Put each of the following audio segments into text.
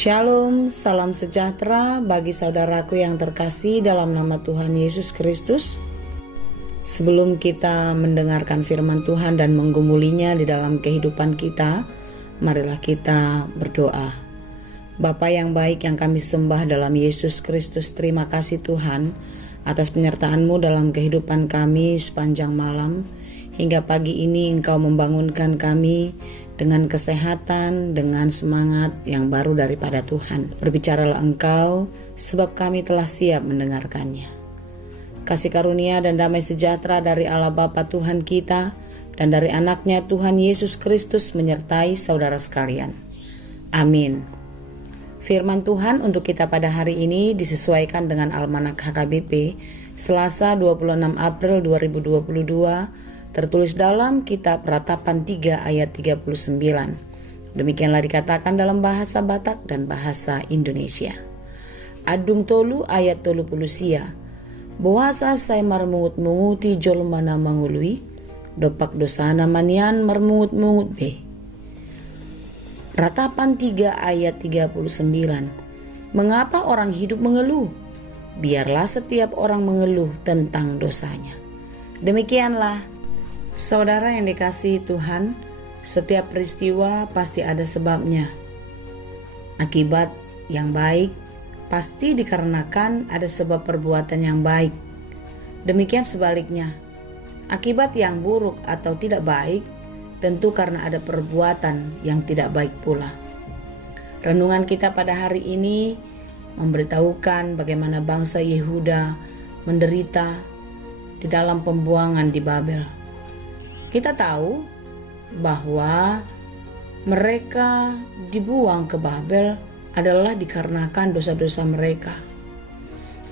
Shalom, salam sejahtera bagi saudaraku yang terkasih dalam nama Tuhan Yesus Kristus. Sebelum kita mendengarkan firman Tuhan dan menggumulinya di dalam kehidupan kita, marilah kita berdoa. Bapa yang baik yang kami sembah dalam Yesus Kristus, terima kasih Tuhan atas penyertaan-Mu dalam kehidupan kami sepanjang malam. Hingga pagi ini Engkau membangunkan kami dengan kesehatan, dengan semangat yang baru daripada Tuhan. Berbicaralah Engkau, sebab kami telah siap mendengarkannya. Kasih karunia dan damai sejahtera dari Allah Bapa Tuhan kita dan dari anaknya Tuhan Yesus Kristus menyertai saudara sekalian. Amin. Firman Tuhan untuk kita pada hari ini disesuaikan dengan Almanak HKBP, Selasa 26 April 2022, tertulis dalam kitab Ratapan 3 ayat 39. Demikianlah dikatakan dalam bahasa Batak dan bahasa Indonesia. Adung tolu ayat tolu pulusia. Boasa saya marmungut-munguti jol mana mangului, dopak dosana manian marmungut-mungut be. Ratapan 3 ayat 39. Mengapa orang hidup mengeluh? Biarlah setiap orang mengeluh tentang dosanya. Demikianlah saudara yang dikasihi Tuhan, setiap peristiwa pasti ada sebabnya. Akibat yang baik pasti dikarenakan ada sebab perbuatan yang baik. Demikian sebaliknya, akibat yang buruk atau tidak baik tentu karena ada perbuatan yang tidak baik pula. Renungan kita pada hari ini memberitahukan bagaimana bangsa Yehuda menderita di dalam pembuangan di Babel. Kita tahu bahwa mereka dibuang ke Babel adalah dikarenakan dosa-dosa mereka.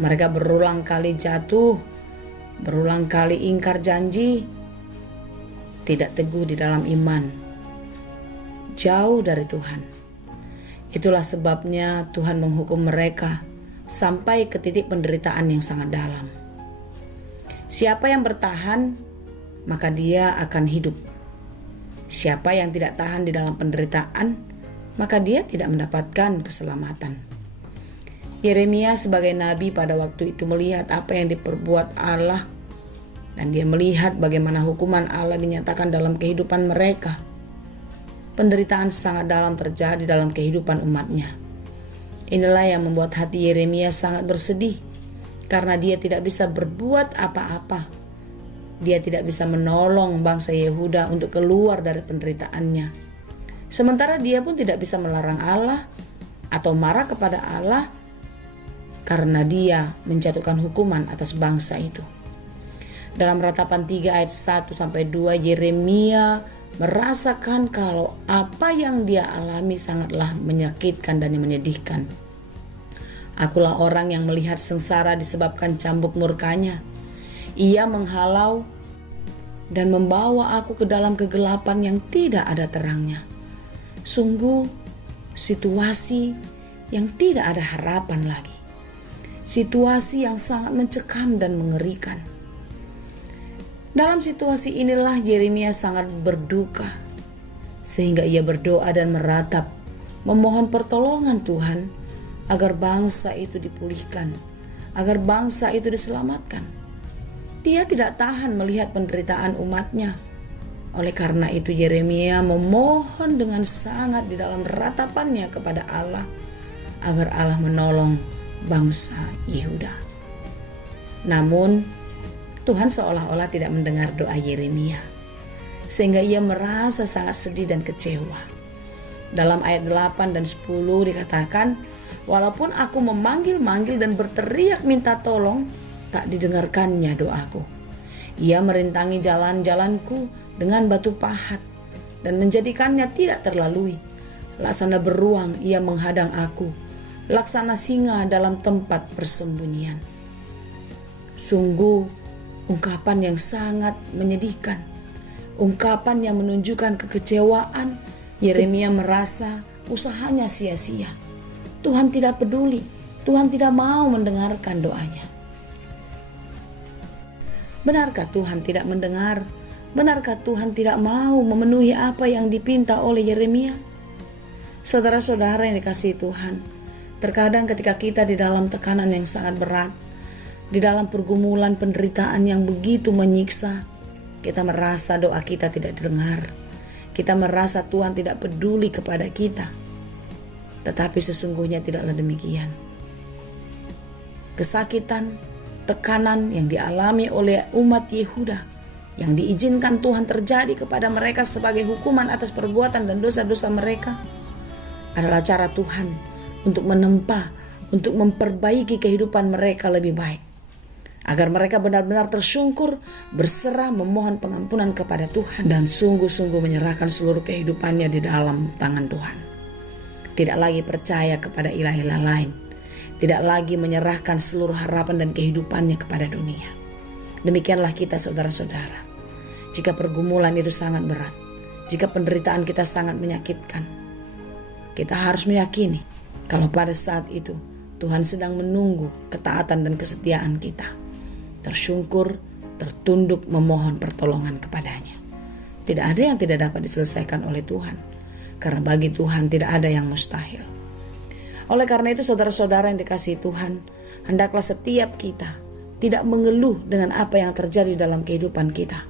Mereka berulang kali jatuh, berulang kali ingkar janji, tidak teguh di dalam iman, jauh dari Tuhan. Itulah sebabnya Tuhan menghukum mereka sampai ke titik penderitaan yang sangat dalam. Siapa yang bertahan, maka dia akan hidup. Siapa yang tidak tahan di dalam penderitaan, maka dia tidak mendapatkan keselamatan. Yeremia sebagai nabi pada waktu itu melihat apa yang diperbuat Allah, dan dia melihat bagaimana hukuman Allah dinyatakan dalam kehidupan mereka. Penderitaan sangat dalam terjadi dalam kehidupan umatnya. Inilah yang membuat hati Yeremia sangat bersedih, karena dia tidak bisa berbuat apa-apa. Dia tidak bisa menolong bangsa Yehuda untuk keluar dari penderitaannya. Sementara dia pun tidak bisa melarang Allah atau marah kepada Allah karena dia menjatuhkan hukuman atas bangsa itu. Dalam Ratapan 3 ayat 1-2 Yeremia merasakan kalau apa yang dia alami sangatlah menyakitkan dan menyedihkan. Akulah orang yang melihat sengsara disebabkan cambuk murkanya. Ia menghalau dan membawa aku ke dalam kegelapan yang tidak ada terangnya. Sungguh situasi yang tidak ada harapan lagi. Situasi yang sangat mencekam dan mengerikan. Dalam situasi inilah Yeremia sangat berduka, sehingga ia berdoa dan meratap, memohon pertolongan Tuhan agar bangsa itu dipulihkan, agar bangsa itu diselamatkan. Dia tidak tahan melihat penderitaan umatnya. Oleh karena itu Yeremia memohon dengan sangat di dalam ratapannya kepada Allah agar Allah menolong bangsa Yehuda. Namun Tuhan seolah-olah tidak mendengar doa Yeremia, sehingga ia merasa sangat sedih dan kecewa. Dalam ayat 8 dan 10 dikatakan, walaupun aku memanggil-manggil dan berteriak minta tolong, tak didengarkannya doaku. Ia merintangi jalan-jalanku dengan batu pahat dan menjadikannya tidak terlalui. Laksana beruang ia menghadang aku, laksana singa dalam tempat persembunyian. Sungguh ungkapan yang sangat menyedihkan, ungkapan yang menunjukkan kekecewaan. Yeremia merasa usahanya sia-sia. Tuhan tidak peduli, Tuhan tidak mau mendengarkan doanya. Benarkah Tuhan tidak mendengar? Benarkah Tuhan tidak mau memenuhi apa yang dipinta oleh Yeremia? Saudara-saudara yang dikasihi Tuhan, terkadang ketika kita di dalam tekanan yang sangat berat, di dalam pergumulan penderitaan yang begitu menyiksa, kita merasa doa kita tidak didengar. Kita merasa Tuhan tidak peduli kepada kita. Tetapi sesungguhnya tidaklah demikian. Kesakitan, tekanan yang dialami oleh umat Yehuda, yang diizinkan Tuhan terjadi kepada mereka sebagai hukuman atas perbuatan dan dosa-dosa mereka, adalah cara Tuhan untuk menempa, untuk memperbaiki kehidupan mereka lebih baik. Agar mereka benar-benar tersungkur, berserah, memohon pengampunan kepada Tuhan, dan sungguh-sungguh menyerahkan seluruh kehidupannya di dalam tangan Tuhan. Tidak lagi percaya kepada ilah-ilah lain. Tidak lagi menyerahkan seluruh harapan dan kehidupannya kepada dunia. Demikianlah kita saudara-saudara. Jika pergumulan itu sangat berat, jika penderitaan kita sangat menyakitkan, kita harus meyakini kalau pada saat itu Tuhan sedang menunggu ketaatan dan kesetiaan kita. Tersungkur, tertunduk memohon pertolongan kepadanya. Tidak ada yang tidak dapat diselesaikan oleh Tuhan, karena bagi Tuhan tidak ada yang mustahil. Oleh karena itu saudara-saudara yang dikasihi Tuhan, hendaklah setiap kita tidak mengeluh dengan apa yang terjadi dalam kehidupan kita.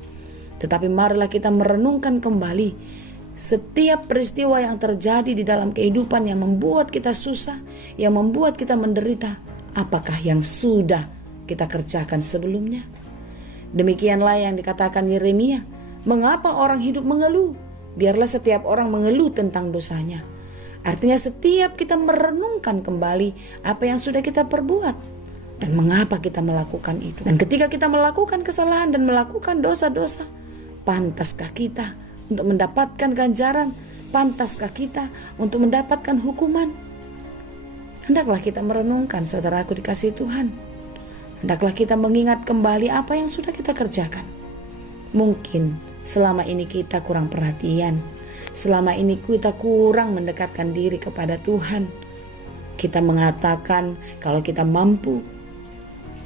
Tetapi marilah kita merenungkan kembali setiap peristiwa yang terjadi di dalam kehidupan yang membuat kita susah, yang membuat kita menderita, apakah yang sudah kita kerjakan sebelumnya? Demikianlah yang dikatakan Yeremia, mengapa orang hidup mengeluh? Biarlah setiap orang mengeluh tentang dosanya. Artinya setiap kita merenungkan kembali apa yang sudah kita perbuat dan mengapa kita melakukan itu. Dan ketika kita melakukan kesalahan dan melakukan dosa-dosa, pantaskah kita untuk mendapatkan ganjaran? Pantaskah kita untuk mendapatkan hukuman? Hendaklah kita merenungkan, saudaraku dikasihi Tuhan. Hendaklah kita mengingat kembali apa yang sudah kita kerjakan. Mungkin selama ini kita kurang perhatian. Selama ini kita kurang mendekatkan diri kepada Tuhan. Kita mengatakan kalau kita mampu.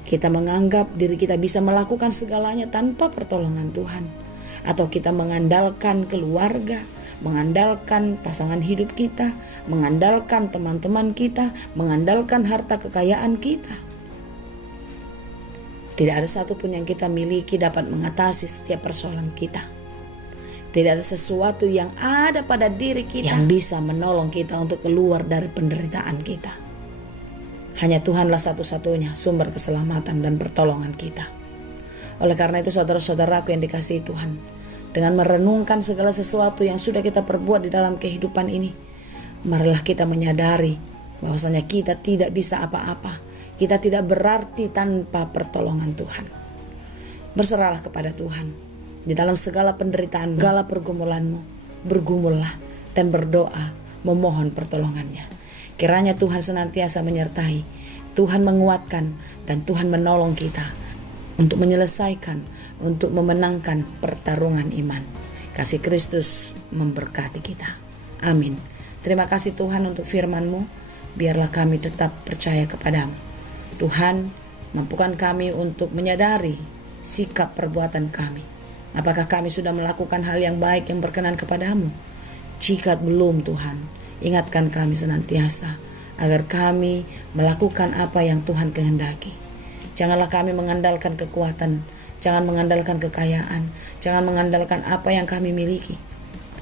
Kita menganggap diri kita bisa melakukan segalanya tanpa pertolongan Tuhan. Atau kita mengandalkan keluarga, mengandalkan pasangan hidup kita, mengandalkan teman-teman kita, mengandalkan harta kekayaan kita. Tidak ada satupun yang kita miliki dapat mengatasi setiap persoalan kita. Tidak ada sesuatu yang ada pada diri kita yang bisa menolong kita untuk keluar dari penderitaan kita. Hanya Tuhanlah satu-satunya sumber keselamatan dan pertolongan kita. Oleh karena itu saudara-saudaraku yang dikasihi Tuhan, dengan merenungkan segala sesuatu yang sudah kita perbuat di dalam kehidupan ini, marilah kita menyadari bahwasanya kita tidak bisa apa-apa. Kita tidak berarti tanpa pertolongan Tuhan. Berserahlah kepada Tuhan. Di dalam segala penderitaan, segala pergumulanmu, bergumullah dan berdoa, memohon pertolongannya. Kiranya Tuhan senantiasa menyertai, Tuhan menguatkan, dan Tuhan menolong kita untuk menyelesaikan, untuk memenangkan pertarungan iman. Kasih Kristus memberkati kita. Amin. Terima kasih Tuhan untuk firman-Mu. Biarlah kami tetap percaya kepadamu. Tuhan, mampukan kami untuk menyadari sikap perbuatan kami. Apakah kami sudah melakukan hal yang baik yang berkenan kepadamu? Jika belum Tuhan, ingatkan kami senantiasa agar kami melakukan apa yang Tuhan kehendaki. Janganlah kami mengandalkan kekuatan, jangan mengandalkan kekayaan, jangan mengandalkan apa yang kami miliki.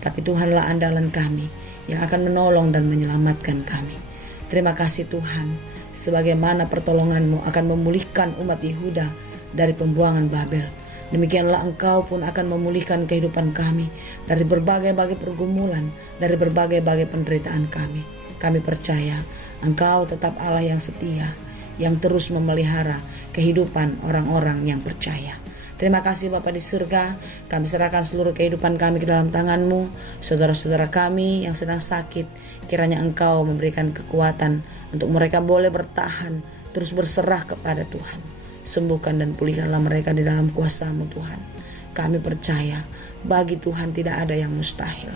Tapi Tuhanlah andalan kami yang akan menolong dan menyelamatkan kami. Terima kasih Tuhan, sebagaimana pertolongan-Mu akan memulihkan umat Yehuda dari pembuangan Babel. Demikianlah Engkau pun akan memulihkan kehidupan kami dari berbagai-bagai pergumulan, dari berbagai-bagai penderitaan kami. Kami percaya Engkau tetap Allah yang setia, yang terus memelihara kehidupan orang-orang yang percaya. Terima kasih Bapa di surga, kami serahkan seluruh kehidupan kami ke dalam tangan-Mu. Saudara-saudara kami yang sedang sakit, kiranya Engkau memberikan kekuatan untuk mereka boleh bertahan, terus berserah kepada Tuhan. Sembuhkan dan pulihkanlah mereka di dalam kuasa-Mu Tuhan. Kami percaya bagi Tuhan tidak ada yang mustahil.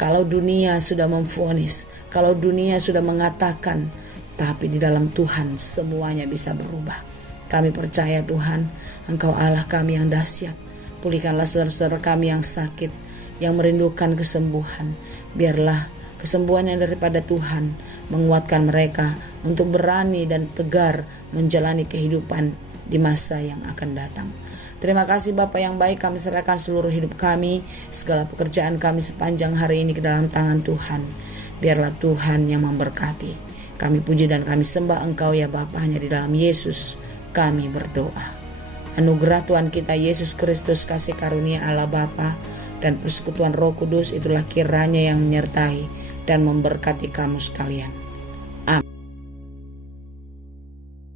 Kalau dunia sudah memvonis, kalau dunia sudah mengatakan, tapi di dalam Tuhan semuanya bisa berubah. Kami percaya Tuhan, Engkau Allah kami yang dahsyat. Pulihkanlah saudara-saudara kami yang sakit, yang merindukan kesembuhan. Biarlah kesembuhan yang daripada Tuhan, menguatkan mereka untuk berani dan tegar menjalani kehidupan di masa yang akan datang. Terima kasih Bapa yang baik, kami serahkan seluruh hidup kami, segala pekerjaan kami sepanjang hari ini ke dalam tangan Tuhan. Biarlah Tuhan yang memberkati. Kami puji dan kami sembah Engkau ya Bapa, hanya di dalam Yesus kami berdoa. Anugerah Tuhan kita Yesus Kristus, kasih karunia Allah Bapa, dan persekutuan Roh Kudus itulah kiranya yang menyertai dan memberkati kamu sekalian.